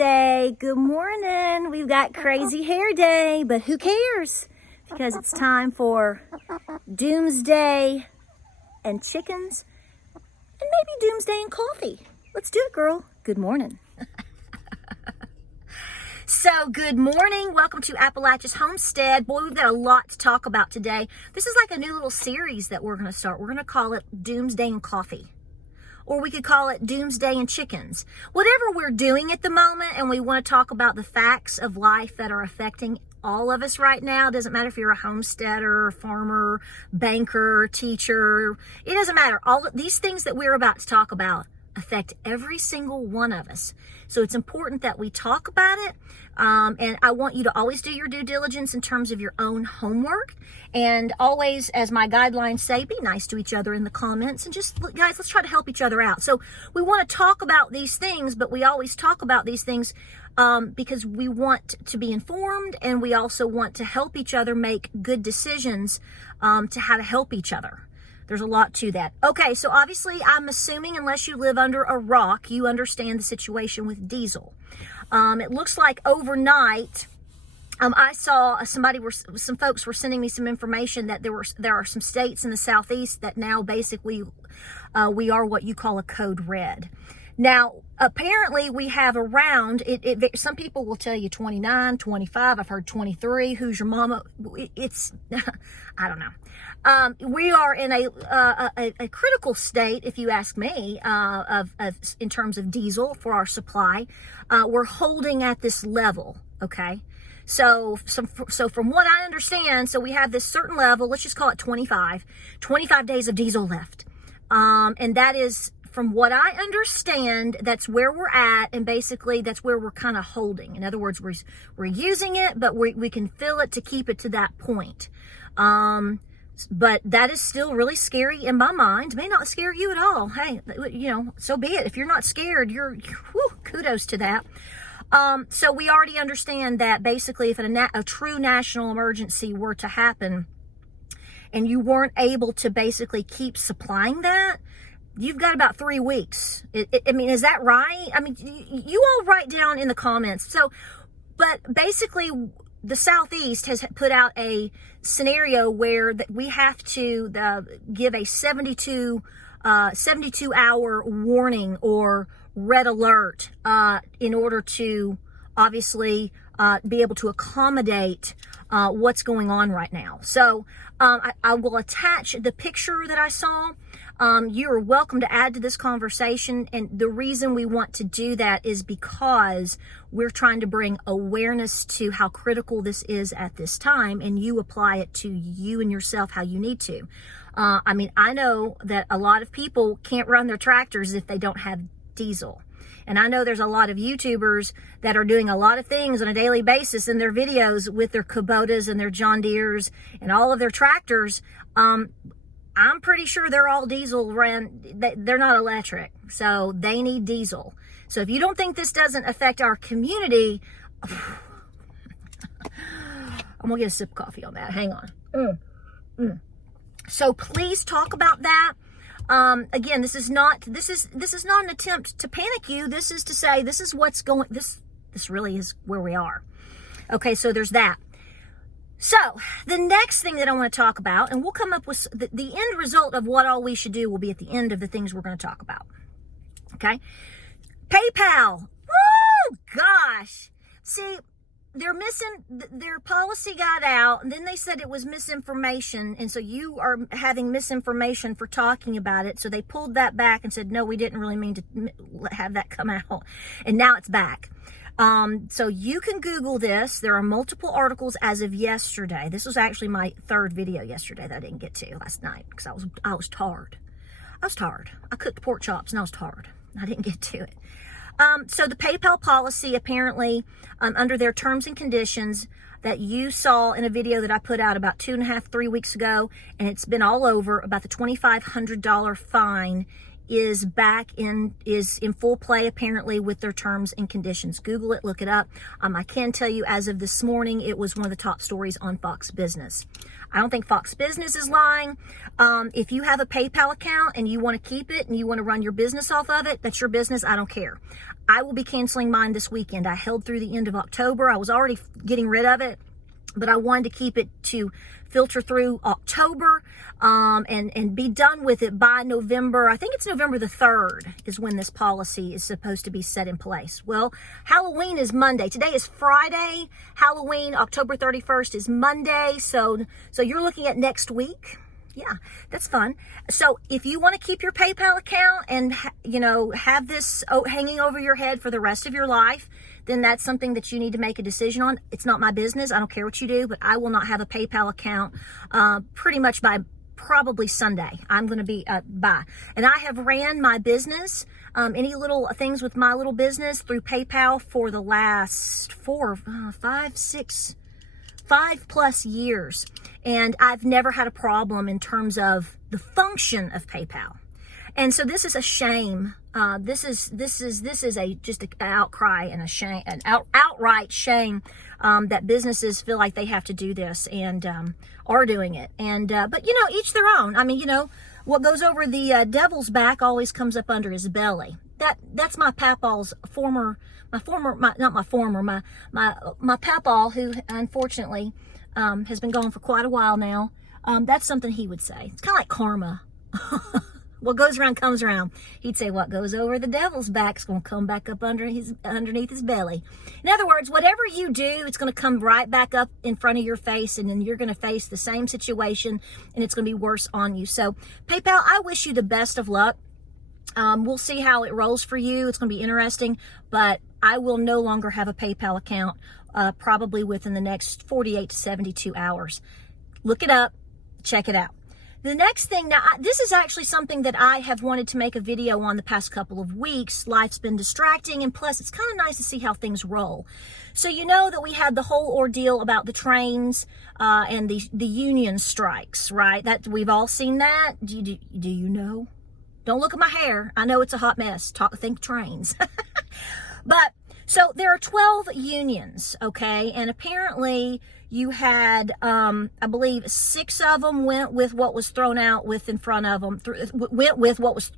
Doomsday. Good morning. We've got crazy hair day, but who cares? Because it's time for Doomsday and chickens and maybe Doomsday and coffee. Let's do it, girl. Good morning. So, good morning. Welcome to Appalachia's Homestead. Boy, we've got a lot to talk about today. This is like a new little series that we're going to start. We're going to call it Doomsday and Coffee. Or we could call it Doomsday and Chickens. Whatever we're doing at the moment, and we want to talk about the facts of life that are affecting all of us right now. It doesn't matter if you're a homesteader, farmer, banker, teacher. It doesn't matter. All of these things that we're about to talk about affect every single one of us. So it's important that we talk about it. And I want you to always do your due diligence in terms of your own homework. And always, as my guidelines say, be nice to each other in the comments. And just, guys, let's try to help each other out. So we want to talk about these things, but we always talk about these things because we want to be informed. And we also want to help each other make good decisions to how to help each other. There's a lot to that. Okay, so obviously I'm assuming unless you live under a rock, you understand the situation with diesel. It looks like overnight, I saw some folks were sending me some information that there are some states in the southeast that now basically we are what you call a code red. Now, apparently we have around, some people will tell you 29, 25, I've heard 23, who's your mama? It's, I don't know. We are in a critical state, if you ask me, in terms of diesel for our supply. We're holding at this level, okay? So from what I understand, so we have this certain level, let's just call it 25 days of diesel left. And that is, from what I understand, that's where we're at, and basically that's where we're kind of holding. In other words, we're using it, but we can fill it to keep it to that point. But that is still really scary in my mind. It may not scare you at all. Hey, so be it. If you're not scared, kudos to that. So we already understand that basically if a true national emergency were to happen and you weren't able to basically keep supplying that, you've got about 3 weeks. I mean, is that right? I mean, you all write down in the comments. So, but basically the Southeast has put out a scenario where we have to give a 72 hour warning or red alert in order to obviously be able to accommodate what's going on right now. So I will attach the picture that I saw. You are welcome to add to this conversation. And the reason we want to do that is because we're trying to bring awareness to how critical this is at this time, and you apply it to you and yourself how you need to. I mean, I know that a lot of people can't run their tractors if they don't have diesel. And I know there's a lot of YouTubers that are doing a lot of things on a daily basis in their videos with their Kubotas and their John Deeres and all of their tractors. I'm pretty sure they're all diesel ran. They're not electric, so they need diesel. So if you don't think this doesn't affect our community, I'm gonna get a sip of coffee on that. Hang on. So please talk about that. Again, this is not an attempt to panic you. This is to say this is what's going. This really is where we are. Okay, so there's that. So the next thing that I want to talk about, and we'll come up with the end result of what all we should do will be at the end of the things we're going to talk about. Okay, PayPal. Woo, gosh. See, their policy got out, and then they said it was misinformation, and so you are having misinformation for talking about it. So they pulled that back and said, no, we didn't really mean to have that come out, and now it's back. So you can Google this. There are multiple articles as of yesterday. This was actually my third video yesterday that I didn't get to last night because I was tired. I cooked pork chops and I was tired. I didn't get to it. So the PayPal policy, apparently, under their terms and conditions that you saw in a video that I put out about 2.5, 3 weeks ago, and it's been all over about the $2,500 fine is in full play apparently with their terms and conditions. Google it, look it up. I can tell you as of this morning, it was one of the top stories on Fox Business. I don't think Fox Business is lying. If you have a PayPal account and you want to keep it and you want to run your business off of it, that's your business. I don't care. I will be canceling mine this weekend. I held through the end of October. I was already getting rid of it, but I wanted to keep it to filter through October and be done with it by November. I think it's November the 3rd is when this policy is supposed to be set in place. Well, Halloween is Monday. Today is Friday. Halloween, October 31st is Monday. So you're looking at next week. Yeah, that's fun. So if you want to keep your PayPal account and, have this hanging over your head for the rest of your life, then that's something that you need to make a decision on. It's not my business. I don't care what you do, but I will not have a PayPal account pretty much by probably Sunday. I'm going to be by. And I have ran my business, any little things with my little business through PayPal for the last 5+ years. And I've never had a problem in terms of the function of PayPal. And so this is a shame. This is just an outcry and a shame, outright shame that businesses feel like they have to do this and are doing it. And but each their own. I mean, what goes over the devil's back always comes up under his belly. That's my papaw's my papaw, who unfortunately has been gone for quite a while now. That's something he would say. It's kind of like karma. What goes around comes around. He'd say, what goes over the devil's back is going to come back up underneath his belly. In other words, whatever you do, it's going to come right back up in front of your face, and then you're going to face the same situation, and it's going to be worse on you. So, PayPal, I wish you the best of luck. We'll see how it rolls for you. It's going to be interesting, but I will no longer have a PayPal account probably within the next 48 to 72 hours. Look it up. Check it out. The next thing, now this is actually something that I have wanted to make a video on the past couple of weeks. Life's been distracting, and plus it's kind of nice to see how things roll. So you know that we had the whole ordeal about the trains and the union strikes, right? That we've all seen that. Do you know? Don't look at my hair. I know it's a hot mess. Think trains. But so there are 12 unions, okay? And apparently you had, I believe, 6 of them went with what was thrown out in front of them, went with what was,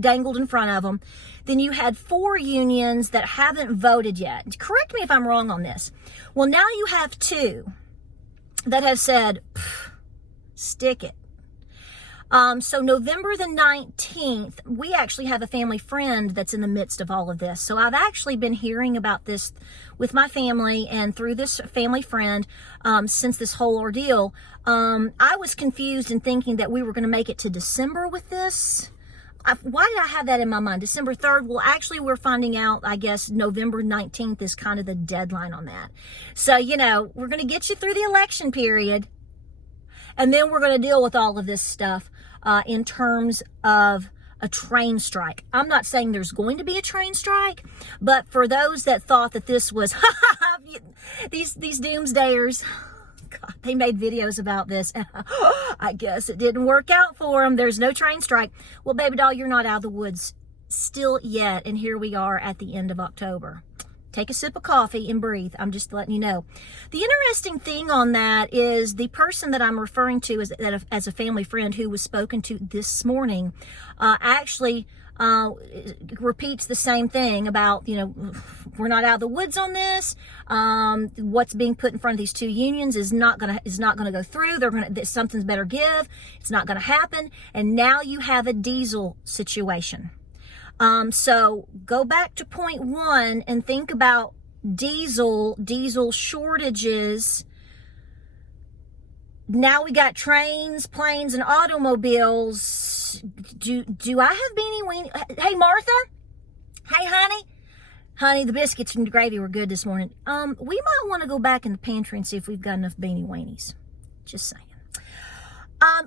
dangled in front of them. Then you had 4 unions that haven't voted yet. Correct me if I'm wrong on this. Well, now you have 2 that have said, stick it. So November the 19th, we actually have a family friend that's in the midst of all of this. So I've actually been hearing about this with my family and through this family friend since this whole ordeal. I was confused in thinking that we were going to make it to December with this. Why did I have that in my mind? December 3rd? Well, actually, we're finding out, I guess, November 19th is kind of the deadline on that. So, we're going to get you through the election period. And then we're going to deal with all of this stuff in terms of a train strike. I'm not saying there's going to be a train strike, but for those that thought that this was, these doomsdayers, God, they made videos about this. I guess it didn't work out for them. There's no train strike. Well, baby doll, you're not out of the woods still yet. And here we are at the end of October. Take a sip of coffee and breathe. I'm just letting you know. The interesting thing on that is the person that I'm referring to as a family friend who was spoken to this morning actually repeats the same thing about, we're not out of the woods on this. What's being put in front of these 2 unions is not gonna go through. Something's better give. It's not gonna happen. And now you have a diesel situation. So go back to point 1 and think about diesel shortages. Now we got trains, planes, and automobiles. Do I have beanie weenie? Hey, Martha. Hey, honey, the biscuits and the gravy were good this morning. We might want to go back in the pantry and see if we've got enough beanie weenies. Just saying.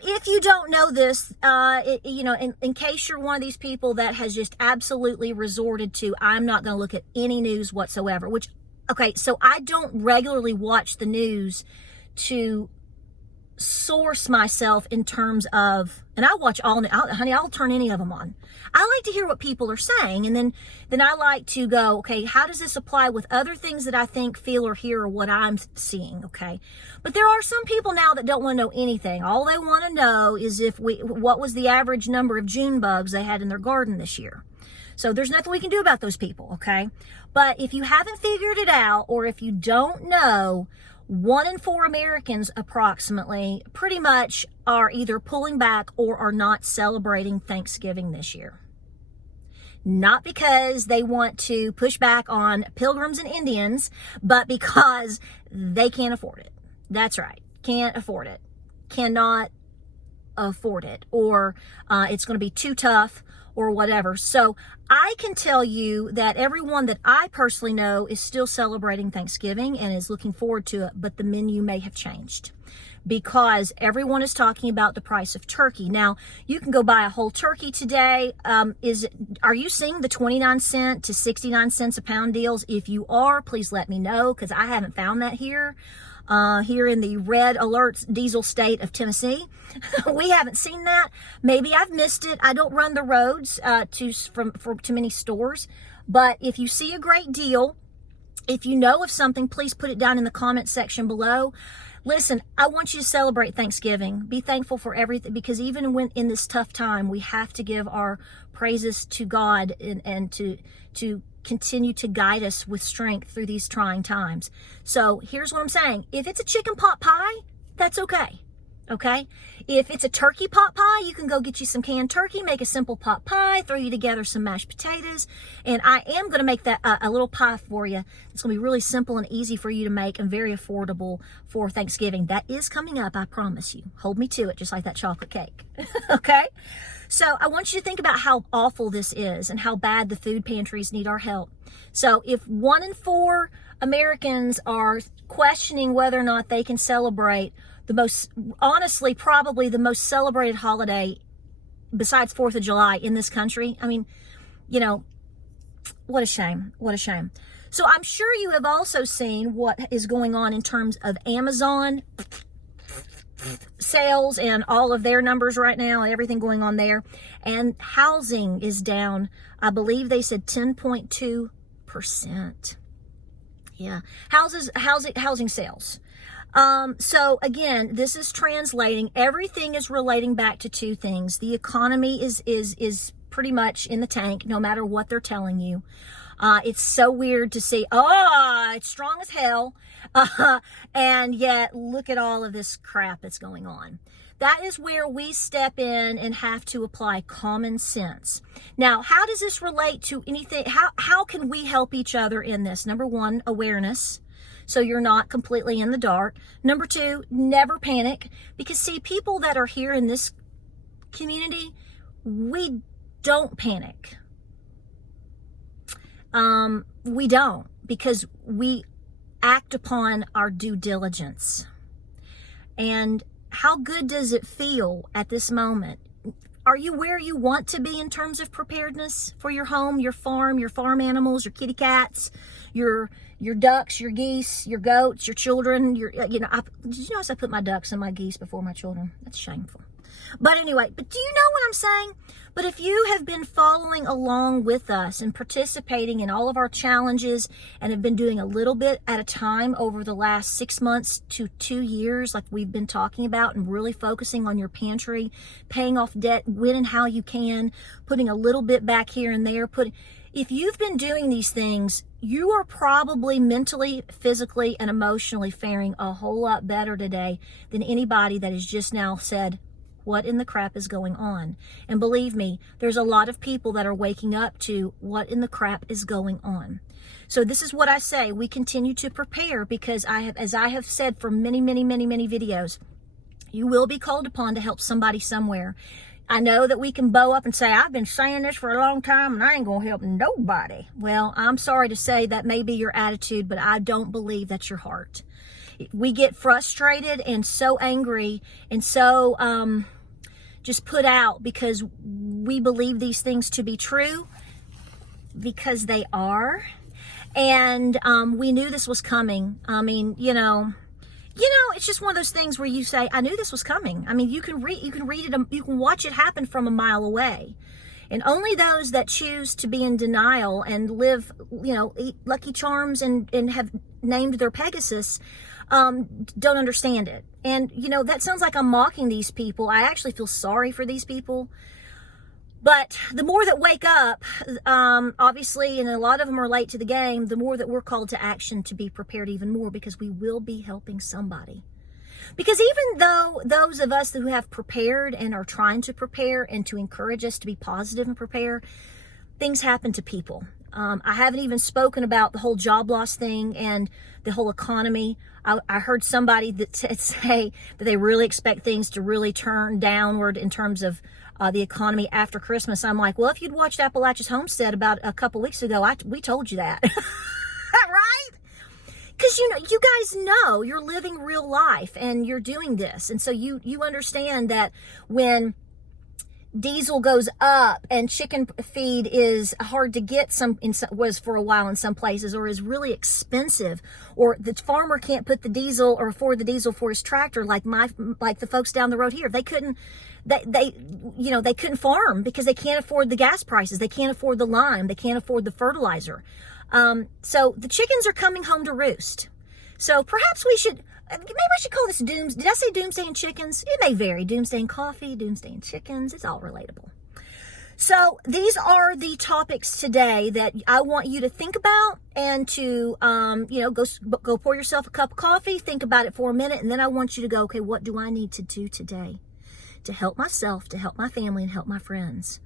If you don't know this, in case you're one of these people that has just absolutely resorted to, I'm not going to look at any news whatsoever, so I don't regularly watch the news to source myself in terms of, and I watch honey, I'll turn any of them on. I like to hear what people are saying, and then I like to go, okay, how does this apply with other things that I think, feel, or hear, or what I'm seeing, okay? But there are some people now that don't want to know anything. All they want to know is what was the average number of June bugs they had in their garden this year. So there's nothing we can do about those people, okay? But if you haven't figured it out, or if you don't know, 1 in 4 Americans approximately pretty much are either pulling back or are not celebrating Thanksgiving this year. Not because they want to push back on pilgrims and Indians, but because they can't afford it. That's right. Can't afford it. Cannot afford it. Or it's going to be too tough or whatever. So I can tell you that everyone that I personally know is still celebrating Thanksgiving and is looking forward to it, but the menu may have changed because everyone is talking about the price of turkey. Now, you can go buy a whole turkey today. Are you seeing the 29 cent to 69 cents a pound deals? If you are, please let me know, because I haven't found that here in the red alerts diesel state of Tennessee. We haven't seen that. Maybe I've missed it. I don't run the roads for too many stores. But if you see a great deal, if you know of something, please put it down in the comment section below. Listen, I want you to celebrate Thanksgiving. Be thankful for everything, because even when in this tough time, we have to give our praises to God and to continue to guide us with strength through these trying times. So here's what I'm saying. If it's a chicken pot pie, that's okay. Okay? If it's a turkey pot pie, you can go get you some canned turkey, make a simple pot pie, throw you together some mashed potatoes. And I am going to make that a little pie for you. It's going to be really simple and easy for you to make and very affordable for Thanksgiving. That is coming up, I promise you. Hold me to it, just like that chocolate cake. Okay? So I want you to think about how awful this is and how bad the food pantries need our help. So if 1 in 4 Americans are questioning whether or not they can celebrate honestly, probably the most celebrated holiday besides 4th of July in this country. I mean, what a shame. What a shame. So I'm sure you have also seen what is going on in terms of Amazon sales and all of their numbers right now and everything going on there. And housing is down, I believe they said 10.2%. Yeah. Housing sales. So again, this is translating. Everything is relating back to 2 things. The economy is pretty much in the tank, no matter what they're telling you. It's so weird to see, it's strong as hell. And yet look at all of this crap that's going on. That is where we step in and have to apply common sense. Now, how does this relate to anything? How can we help each other in this? Number 1, awareness. So you're not completely in the dark. Number 2, never panic. Because see, people that are here in this community, we don't panic. We don't, because we act upon our due diligence. And how good does it feel at this moment? Are you where you want to be in terms of preparedness for your home, your farm animals, your kitty cats, your ducks, your geese, your goats, your children? Did you notice I put my ducks and my geese before my children? That's shameful. But anyway, but do you know what I'm saying? But if you have been following along with us and participating in all of our challenges and have been doing a little bit at a time over the last 6 months to 2 years, like we've been talking about, and really focusing on your pantry, paying off debt when and how you can, putting a little bit back here and there, if you've been doing these things, you are probably mentally, physically, and emotionally faring a whole lot better today than anybody that has just now said, what in the crap is going on? And believe me, there's a lot of people that are waking up to what in the crap is going on. So this is what I say. We continue to prepare, because as I have said for many, many, many, many videos, you will be called upon to help somebody somewhere. I know that we can bow up and say, I've been saying this for a long time and I ain't going to help nobody. Well, I'm sorry to say that may be your attitude, but I don't believe that's your heart. We get frustrated and so angry and so just put out because we believe these things to be true, because they are. And we knew this was coming. I mean, it's just one of those things where you say, I knew this was coming. I mean, you can read it, you can watch it happen from a mile away. And only those that choose to be in denial and live, eat Lucky Charms and have named their Pegasus, don't understand it. And, that sounds like I'm mocking these people. I actually feel sorry for these people. But the more that wake up, obviously, and a lot of them are late to the game, the more that we're called to action to be prepared even more, because we will be helping somebody. Because even though those of us who have prepared and are trying to prepare and to encourage us to be positive and prepare, things happen to people. I haven't even spoken about the whole job loss thing and the whole economy. I heard somebody say that they really expect things to really turn downward in terms of the economy after Christmas. I'm like, well, if you'd watched Appalachia's Homestead about a couple weeks ago, we told you that. Right? Because, you guys know you're living real life and you're doing this. And so you understand that when diesel goes up and chicken feed is hard to get, was for a while in some places, or is really expensive, or the farmer can't put the diesel or afford the diesel for his tractor, like the folks down the road here. They couldn't farm because they can't afford the gas prices. They can't afford the lime. They can't afford the fertilizer. So the chickens are coming home to roost. So perhaps we should call this Did I say Doomsday and Chickens? It may vary. Doomsday and Coffee, Doomsday and Chickens. It's all relatable. So these are the topics today that I want you to think about and to, go pour yourself a cup of coffee, think about it for a minute, and then I want you to go, okay, what do I need to do today to help myself, to help my family, and help my friends?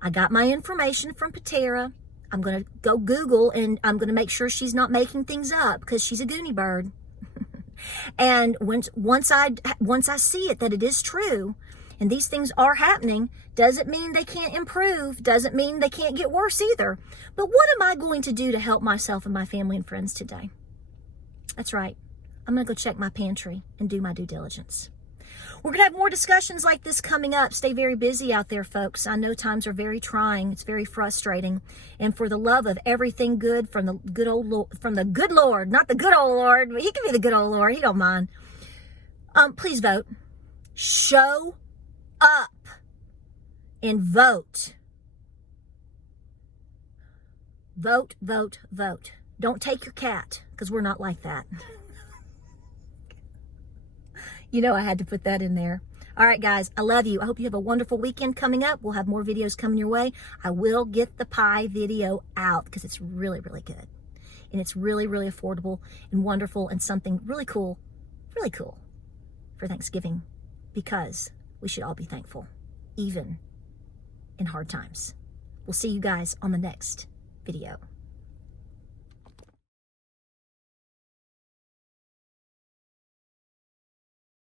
I got my information from Patera. I'm going to go Google, and I'm going to make sure she's not making things up, because she's a Goonie bird. And once I see it, that it is true, and these things are happening, doesn't mean they can't improve, doesn't mean they can't get worse either. But what am I going to do to help myself and my family and friends today? That's right. I'm going to go check my pantry and do my due diligence. We're going to have more discussions like this coming up. Stay very busy out there, folks. I know times are very trying. It's very frustrating. And for the love of everything good from the good Lord, not the good old Lord, but he can be the good old Lord. He don't mind. Please vote. Show up and vote. Vote, vote, vote. Don't take your cat, because we're not like that. I had to put that in there. All right, guys, I love you. I hope you have a wonderful weekend coming up. We'll have more videos coming your way. I will get the pie video out because it's really, really good. And it's really, really affordable and wonderful and something really cool for Thanksgiving, because we should all be thankful, even in hard times. We'll see you guys on the next video.